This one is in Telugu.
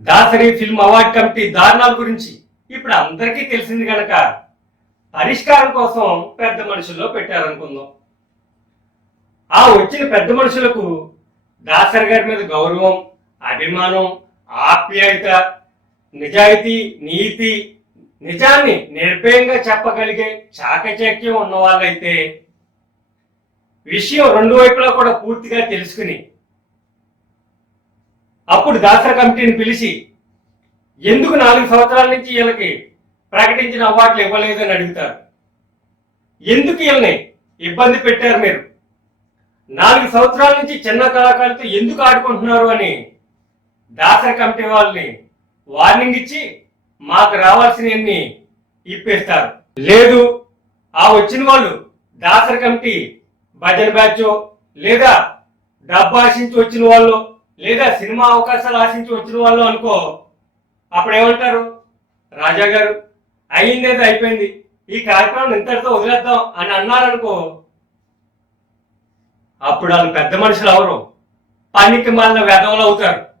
దాసరి ఫిల్మ్ అవార్డ్ కమిటీ దారుణాల గురించి ఇప్పుడు అందరికీ తెలిసింది కనుక పరిష్కారం కోసం పెద్ద మనుషుల్లో పెట్టారనుకుందాం. ఆ వచ్చిన పెద్ద మనుషులకు దాసరి గారి మీద గౌరవం అభిమానం ఆప్యాయత నిజాయితీ నీతి నిజాన్ని నిర్భయంగా చెప్పగలిగే చాకచక్యం ఉన్న వాళ్ళైతే విషయం రెండు వైపులా కూడా పూర్తిగా తెలుసుకుని అప్పుడు దాసర కమిటీని పిలిచి ఎందుకు నాలుగు సంవత్సరాల నుంచి వీళ్ళకి ప్రకటించిన అవార్డులు ఇవ్వలేదు అని అడుగుతారు? ఎందుకు వీళ్ళని ఇబ్బంది పెట్టారు మీరు? నాలుగు సంవత్సరాల నుంచి చిన్న కళాకారులతో ఎందుకు ఆడుకుంటున్నారు? అని దాసర కమిటీ వాళ్ళని వార్నింగ్ ఇచ్చి మాకు రావాల్సినవన్నీ ఇప్పేస్తారు. లేదు ఆ వచ్చిన వాళ్ళు దాసర కమిటీ భజన బ్యాచ్ లేదా డబ్బు ఆశించి వచ్చిన వాళ్ళు లేదా సినిమా అవకాశాలు ఆశించి వచ్చిన వాళ్ళు అనుకో అప్పుడు ఏమంటారు రాజా గారు అయ్యిందేదో అయిపోయింది. ఈ కార్యక్రమం ఇంతటితో వదిలేద్దాం అని అన్నారనుకో అప్పుడు వాళ్ళు పెద్ద మనుషులు అవరు. పనికి మళ్ళీ వెధవలు అవుతారు.